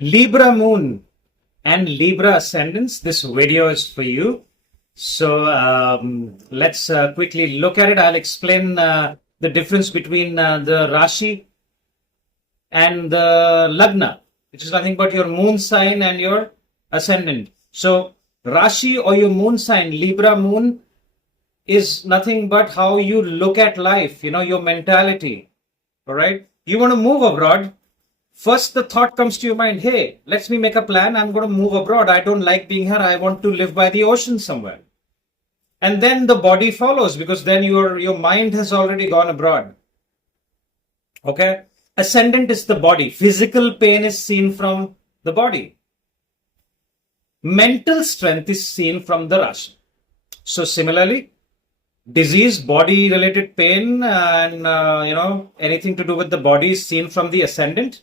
Libra moon and Libra ascendants, this video is for you. So let's quickly look at it. I'll explain the difference between the Rashi and the Lagna, which is nothing but your moon sign and your ascendant. So Rashi or your moon sign, Libra moon, is nothing but how you look at life, your mentality. All right. You want to move abroad. First, the thought comes to your mind, hey, let me make a plan. I'm going to move abroad. I don't like being here. I want to live by the ocean somewhere. And then the body follows because then your mind has already gone abroad. Okay. Ascendant is the body. Physical pain is seen from the body. Mental strength is seen from the Rashi. So similarly, disease, body related pain and anything to do with the body is seen from the ascendant,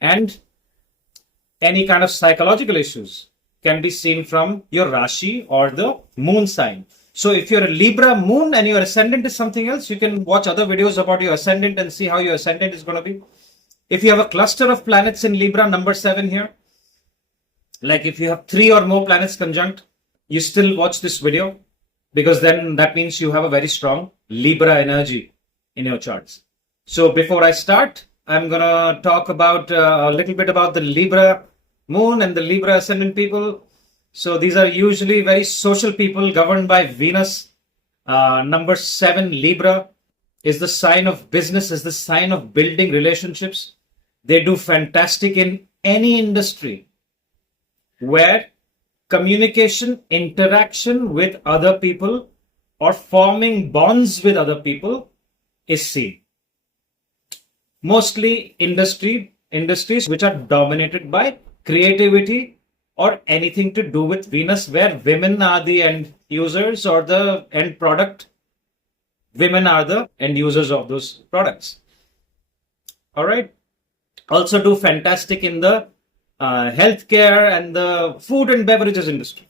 and any kind of psychological issues can be seen from your Rashi or the moon sign. So if you're a Libra moon and your ascendant is something else, you can watch other videos about your ascendant and see how your ascendant is going to be. If you have a cluster of planets in Libra, number 7 here, like if you have 3 or more planets conjunct, you still watch this video, because then that means you have a very strong Libra energy in your charts. So before I start, I'm going to talk about a little bit about the Libra moon and the Libra ascendant people. So these are usually very social people governed by Venus. Number 7, Libra, is the sign of business, is the sign of building relationships. They do fantastic in any industry where communication, interaction with other people, or forming bonds with other people is seen. Mostly industries which are dominated by creativity or anything to do with Venus, where women are the end users or the end product. Women are the end users of those products. All right. Also do fantastic in the healthcare and the food and beverages industry,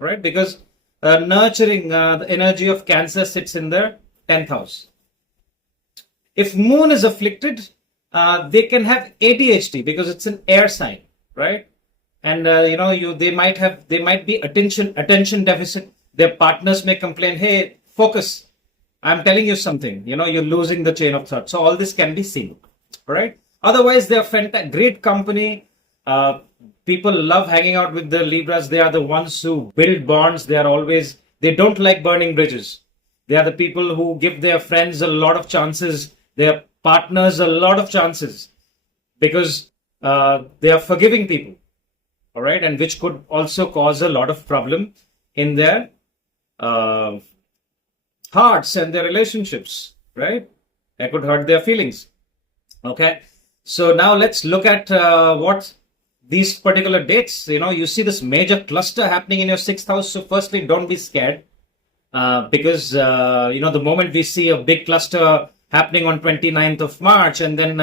right? Because nurturing the energy of Cancer sits in their 10th house. If moon is afflicted, they can have ADHD because it's an air sign, right? And they might be attention deficit. Their partners may complain, hey, focus, I'm telling you something, you're losing the chain of thought. So all this can be seen, right? Otherwise, they're great company. People love hanging out with the Libras. They are the ones who build bonds. They don't like burning bridges. They are the people who give their friends a lot of chances, their partners a lot of chances, because they are forgiving people. All right. And which could also cause a lot of problem in their hearts and their relationships, right? That could hurt their feelings. Okay. So now let's look at what these particular dates, you see this major cluster happening in your 6th house. So firstly, don't be scared because, the moment we see a big cluster happening on 29th of March, and then,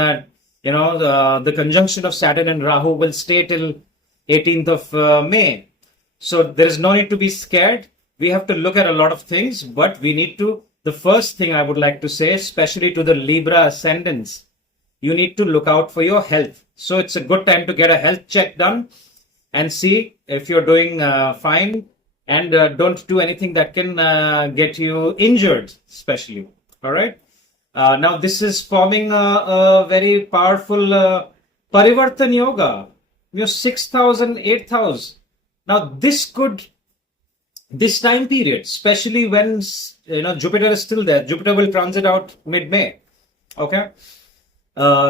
the conjunction of Saturn and Rahu will stay till 18th of May. So there is no need to be scared. We have to look at a lot of things, but the first thing I would like to say, especially to the Libra ascendants, you need to look out for your health. So it's a good time to get a health check done and see if you're doing fine, and don't do anything that can get you injured, especially. All right. Now this is forming a very powerful Parivartan Yoga, your 6th house and 8th house. Now this time period, especially when Jupiter is still there, Jupiter will transit out mid-May. Okay.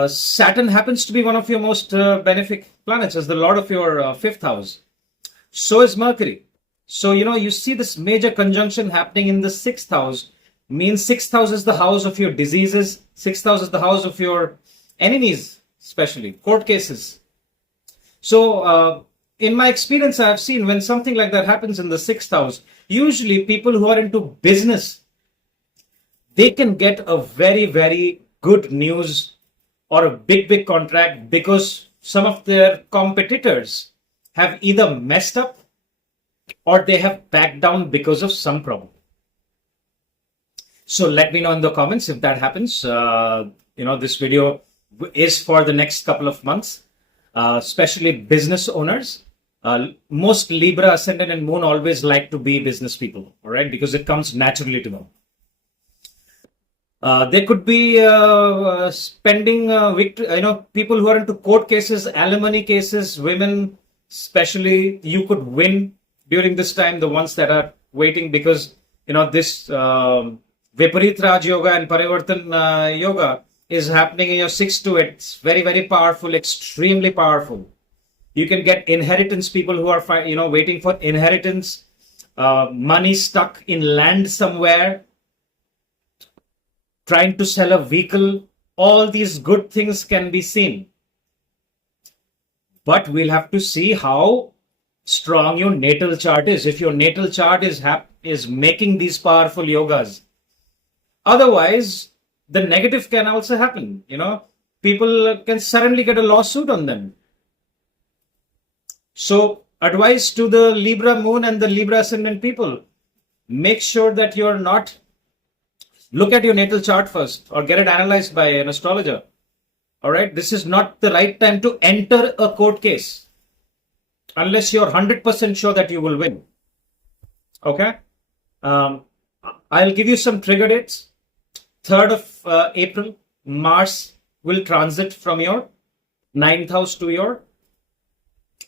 Saturn happens to be one of your most benefic planets as the lord of your 5th house. So is Mercury. So, you see this major conjunction happening in the 6th house. Means 6th house is the house of your diseases. 6th house is the house of your enemies, especially court cases. So, in my experience, I have seen when something like that happens in the 6th house, usually people who are into business, they can get a very, very good news or a big contract because some of their competitors have either messed up or they have backed down because of some problem. So let me know in the comments if that happens. This video is for the next couple of months. especially business owners. Most Libra, Ascendant, and Moon always like to be business people, all right, because it comes naturally to them. They could be spending, people who are into court cases, alimony cases, women, especially, you could win during this time, the ones that are waiting, because, this Viparit Raj Yoga and Parivartan Yoga is happening in your 6th to 8th. It's very, very powerful, extremely powerful. You can get inheritance, people who are, waiting for inheritance, money stuck in land somewhere, trying to sell a vehicle. All these good things can be seen. But we'll have to see how strong your natal chart is. If your natal chart is making these powerful yogas. Otherwise, the negative can also happen. People can suddenly get a lawsuit on them. So, advice to the Libra Moon and the Libra Ascendant people, make sure that you're not, look at your natal chart first or get it analyzed by an astrologer. All right, this is not the right time to enter a court case unless you're 100% sure that you will win. Okay, I'll give you some trigger dates. 3rd of April, Mars will transit from your 9th house to your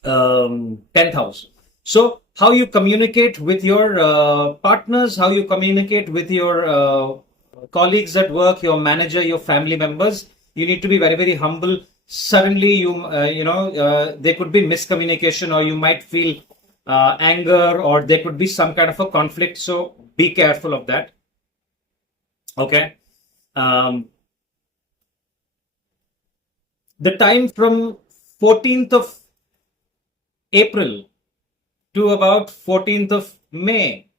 10th house. So how you communicate with your partners, how you communicate with your colleagues at work, your manager, your family members, you need to be very, very humble. Suddenly there could be miscommunication, or you might feel anger, or there could be some kind of a conflict. So be careful of that. Okay. The time from 14th of April to about 14th of May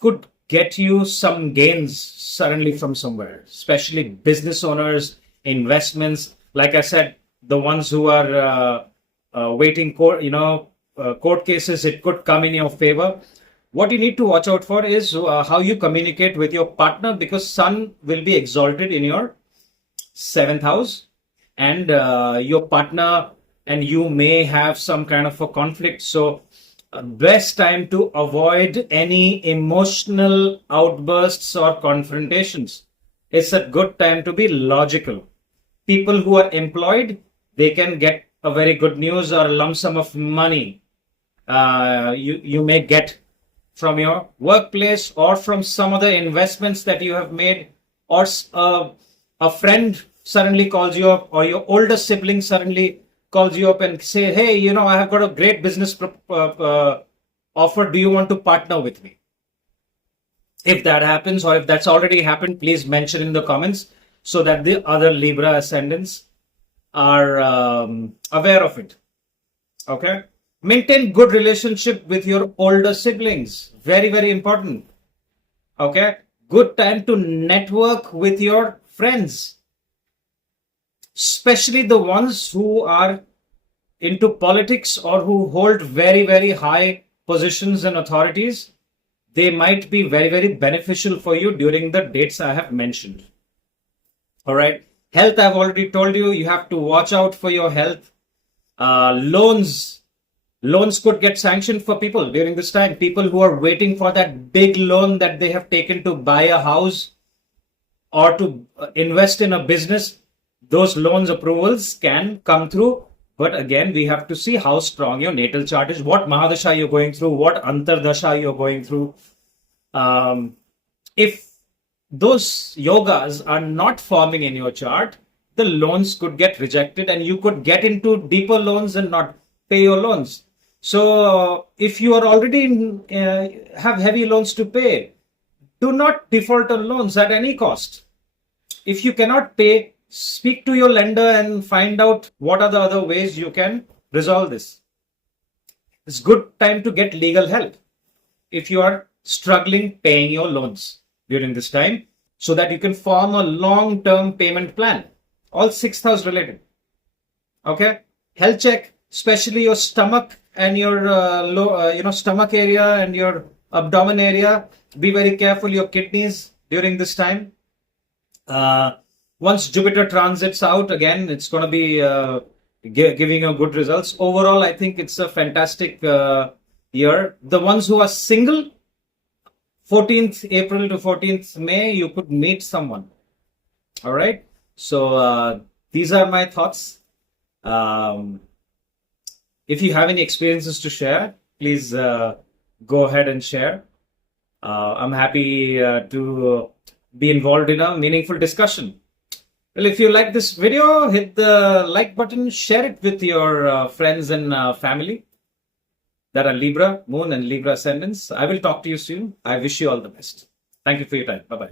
could get you some gains suddenly from somewhere, especially business owners, investments. Like I said, the ones who are waiting court, court cases, it could come in your favor. What you need to watch out for is how you communicate with your partner, because Sun will be exalted in your 7th house, and your partner and you may have some kind of a conflict. So best time to avoid any emotional outbursts or confrontations. It's a good time to be logical. People who are employed, they can get a very good news or a lump sum of money. You may get from your workplace or from some other investments that you have made, or a friend suddenly calls you up, or your older sibling suddenly calls you up and say, hey, I have got a great business offer. Do you want to partner with me? If that happens, or if that's already happened, please mention in the comments so that the other Libra ascendants are aware of it. Okay. Maintain good relationship with your older siblings. Very, very important. Okay. Good time to network with your friends, especially the ones who are into politics or who hold very, very high positions and authorities. They might be very, very beneficial for you during the dates I have mentioned. All right. Health, I've already told you, you have to watch out for your health. Loans could get sanctioned for people during this time. People who are waiting for that big loan that they have taken to buy a house or to invest in a business, those loans approvals can come through. But again, we have to see how strong your natal chart is, what Mahadasha you're going through, what Antardasha you're going through. If those yogas are not forming in your chart, the loans could get rejected and you could get into deeper loans and not pay your loans. So if you are already have heavy loans to pay, do not default on loans at any cost. If you cannot pay, speak to your lender and find out what are the other ways you can resolve this. It's good time to get legal help if you are struggling paying your loans during this time, so that you can form a long-term payment plan. All 6th house related. Okay. Health check, especially your stomach and your stomach area and your abdomen area. Be very careful. Your kidneys during this time. Once Jupiter transits out, again, it's going to be giving you good results. Overall, I think it's a fantastic year. The ones who are single, 14th April to 14th May, you could meet someone. All right. So these are my thoughts. If you have any experiences to share, please go ahead and share. I'm happy to be involved in a meaningful discussion. Well, if you like this video, hit the like button, share it with your friends and family that are Libra Moon and Libra Ascendants. I will talk to you soon. I wish you all the best. Thank you for your time. Bye-bye.